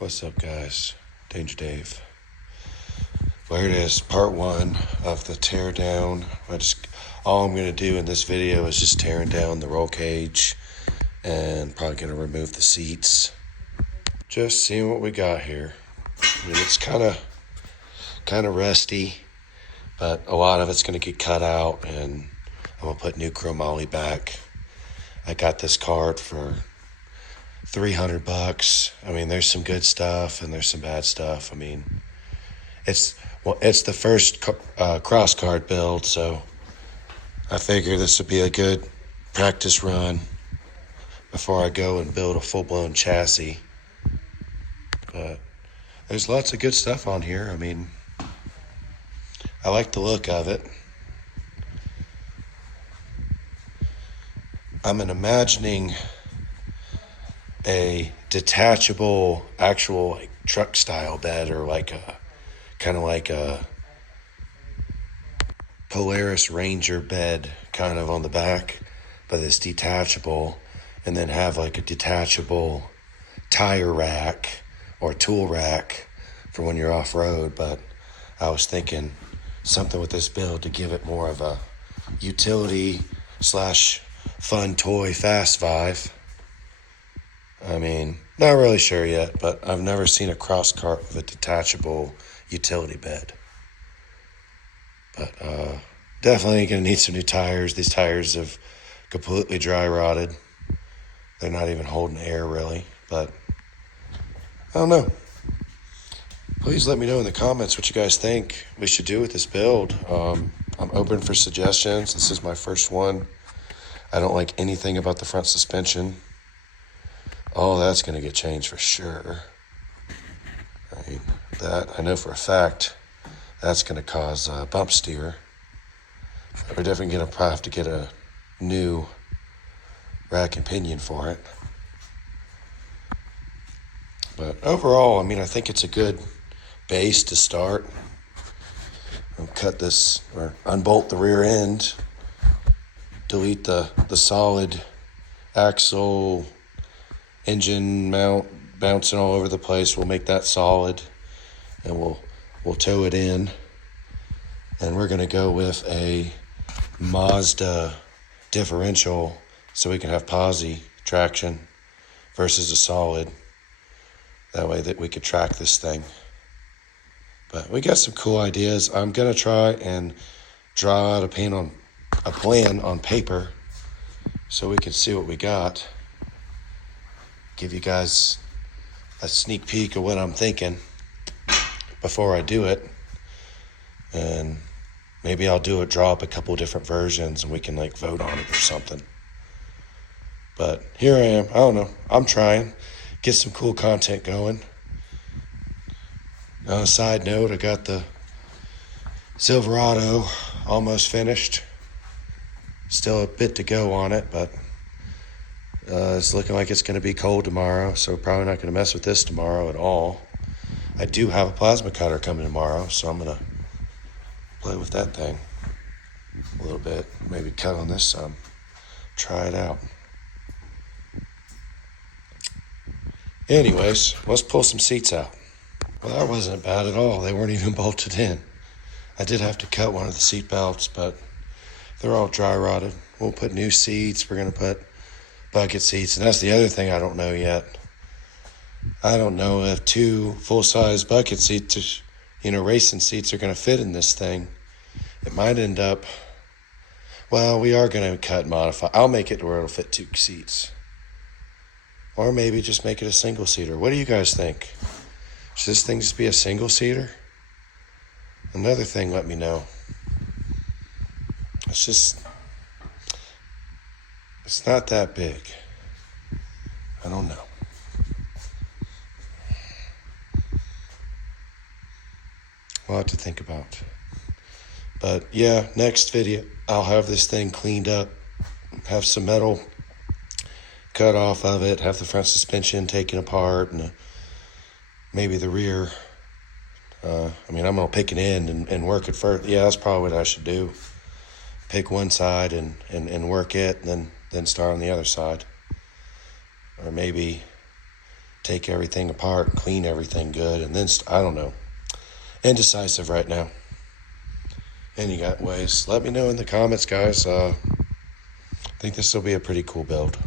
What's up, guys? Danger Dave. Well, here it is, part one of the tear down. All I'm going to do in this video is just tearing down the roll cage and probably going to remove the seats. Just seeing what we got here. I mean, it's kind of rusty, but a lot of it's going to get cut out, and I'm going to put new chromoly back. I got this card for $300. I mean, there's some good stuff and there's some bad stuff. I mean, it's the first cross card build, so I figure this would be a good practice run before I go and build a full-blown chassis. But there's lots of good stuff on here. I mean, I like the look of it. I'm imagining a detachable actual truck style bed, or like a kind of like a Polaris Ranger bed kind of on the back, but it's detachable, and then have like a detachable tire rack or tool rack for when you're off-road. But I was thinking something with this build to give it more of a utility slash fun toy fast vibe. I mean, not really sure yet, but I've never seen a cross cart with a detachable utility bed. But definitely going to need some new tires. These tires have completely dry rotted. They're not even holding air really, but I don't know. Please let me know in the comments what you guys think we should do with this build. I'm open for suggestions. This is my first one. I don't like anything about the front suspension. Oh, that's going to get changed for sure. That I know for a fact. That's going to cause bump steer. We're definitely going to probably have to get a new rack and pinion for it. But overall, I mean, I think it's a good base to start. I'll cut this, or unbolt the rear end, delete the solid axle, engine mount bouncing all over the place. We'll make that solid, and we'll tow it in. And we're going to go with a Mazda differential so we can have posi traction versus a solid. That way that we could track this thing. But we got some cool ideas. I'm going to try and draw out a plan on paper so we can see what we got. Give you guys a sneak peek of what I'm thinking before I do it. And maybe I'll draw up a couple different versions and we can like vote on it or something. But here I am. I don't know. I'm trying. Get some cool content going. On a side note, I got the Silverado almost finished. Still a bit to go on it, but it's looking like it's going to be cold tomorrow, so probably not going to mess with this tomorrow at all. I do have a plasma cutter coming tomorrow, so I'm going to play with that thing a little bit. Maybe cut on this some. Try it out. Anyways, let's pull some seats out. Well, that wasn't bad at all. They weren't even bolted in. I did have to cut one of the seat belts, but they're all dry rotted. We'll put new seats. We're going to put bucket seats, and that's the other thing I don't know yet. I don't know if 2 full-size bucket seats, racing seats, are going to fit in this thing. It might end up, well, we are going to cut and modify. I'll make it to where it'll fit 2 seats. Or maybe just make it a single-seater. What do you guys think? Should this thing just be a single-seater? Another thing, let me know. It's not that big. I don't know. We'll have to think about. But yeah, next video, I'll have this thing cleaned up, have some metal cut off of it, have the front suspension taken apart, and maybe the rear. I'm going to pick an end and work it first. Yeah, that's probably what I should do. Pick one side and work it, and then start on the other side. Or maybe take everything apart, clean everything good, and then, I don't know. Indecisive right now. Anyways, let me know in the comments, guys. I think this will be a pretty cool build.